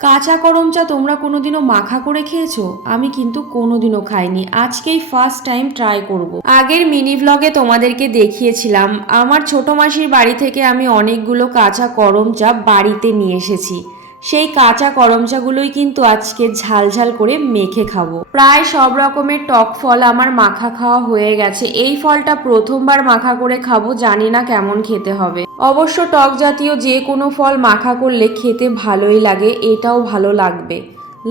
কাঁচা করম চা তোমরা কোনোদিনও মাখা করে খেয়েছো? আমি কিন্তু কোনোদিনও খাইনি, আজকেই ফার্স্ট টাইম ট্রাই করব। আগের মিনি ভ্লগে তোমাদেরকে দেখিয়েছিলাম আমার ছোট মাসির বাড়ি থেকে আমি অনেকগুলো কাঁচা করম চা বাড়িতে নিয়ে এসেছি। সেই কাঁচা করম চাগুলোই কিন্তু আজকে ঝালঝাল করে মেখে খাবো। প্রায় সব রকমের টক ফল আমার মাখা খাওয়া হয়ে গেছে, এই ফলটা প্রথমবার মাখা করে খাবো, জানি না কেমন খেতে হবে। অবশ্য টক জাতীয় যে কোনো ফল মাখা করলে খেতে ভালোই লাগে, এটাও ভালো লাগবে।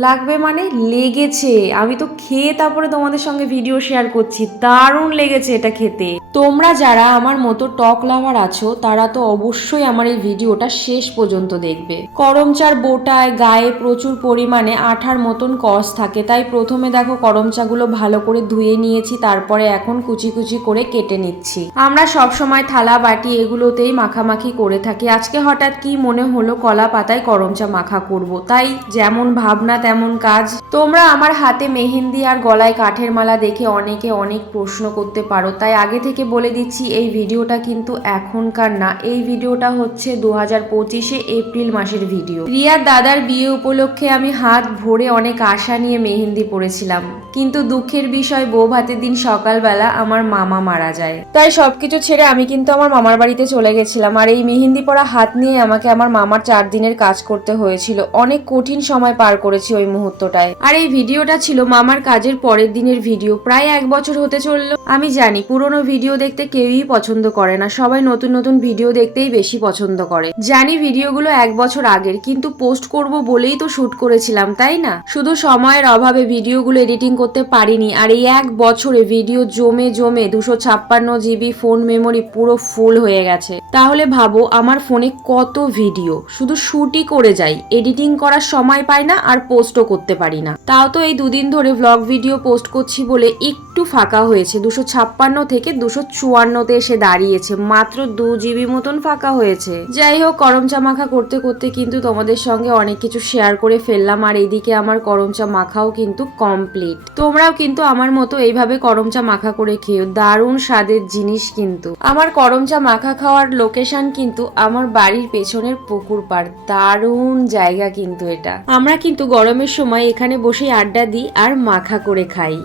লাগবে মানে লেগেছে, আমি তো খেয়ে তারপরে তোমাদের সঙ্গে ভিডিও শেয়ার করছি, দারুণ লেগেছে এটা খেতে। তোমরা যারা আমার মতো টক লাভার আছো তারা তো অবশ্যই আমার এই ভিডিওটা শেষ পর্যন্ত দেখবে। করমচার বোটায় গায়ে প্রচুর পরিমাণে আঠার মতন কষ থাকে, তাই প্রথমে দেখো করমচাগুলো ভালো করে ধুয়ে নিয়েছি, তারপরে এখন কুচি কুচি করে কেটে নিচ্ছি। আমরা সব সময় থালা বাটি এগুলোতেই মাখামাখি করে থাকি, আজকে হঠাৎ কি মনে হলো কলা পাতায় করমচা মাখা করব, তাই যেমন ভাবনা তেমন কাজ। তোমরা আমার হাতে মেহেন্দি আর গলায় কাঠের মালা দেখে অনেকে অনেক প্রশ্ন করতে পারো, তাই আগে থেকে বলে দিচ্ছি এই ভিডিওটা কিন্তু এখনকার না, এই ভিডিওটা হচ্ছে 2025 এপ্রিল মাসের ভিডিও। রিয়ার দাদার বিয়ে উপলক্ষে আমি হাত ভরে অনেক আশা নিয়ে মেহেন্দি পড়েছিলাম, কিন্তু দুঃখের বিষয় বউ ভাতের দিন সকালবেলা আমার মামা মারা যায়, তাই সবকিছু ছেড়ে আমি কিন্তু আমার মামার বাড়িতে চলে গেছিলাম। আর এই মেহেন্দি পরা হাত নিয়ে আমাকে আমার মামার 4 দিনের কাজ করতে হয়েছিল, অনেক কঠিন সময় পার করেছি ওই মুহূর্তটায়। আর এই ভিডিওটা ছিল মামার কাজের পরের দিনের ভিডিও, প্রায় 1 বছর হতে চললো। আমি জানি পুরোনো ভিডিও দেখতে কেউই পছন্দ করে না, সবাই নতুন নতুন ভিডিও দেখতেই বেশি পছন্দ করে। জানি ভিডিওগুলো 1 বছর আগের, কিন্তু পোস্ট করব বলেই তো শুট করেছিলাম, তাই না? শুধু সময়ের অভাবে ভিডিওগুলো এডিটিং করতে পারিনি, আর এই 1 বছরে ভিডিও জমে জমে 256 জিবি ফোন মেমোরি পুরো ফুল হয়ে গেছে। তাহলে ভাবো আমার ফোনে কত ভিডিও, শুধু শুটই করে যাই, এডিটিং করার সময় পাই না আর পোস্টও করতে পারি না। তাও তো এই 2 দিন ধরে ব্লগ ভিডিও পোস্ট করছি বলে একটু ফাঁকা হয়েছে, 256 থেকে 254তে এসে দাঁড়িয়েছে, মাত্র 2 জিবি মতন ফাঁকা হয়েছে। যাই হোক, করমচা মাখা করতে করতে কিন্তু তোমাদের সঙ্গে অনেক কিছু শেয়ার করে ফেললাম, আর এইদিকে আমার করমচা মাখাও কিন্তু কমপ্লিট। তোমরাও কিন্তু আমার মতো এইভাবে করমচা মাখা করে খেও, দারুণ স্বাদের জিনিস। কিন্তু আমার করমচা মাখা খাওয়ার লোকেশন কিন্তু আমার বাড়ির পেছনের পুকুর পাড়, দারুণ জায়গা কিন্তু এটা। আমরা কিন্তু গরমের সময় এখানে বসে আড্ডা দিই আর মাখা করে খাই।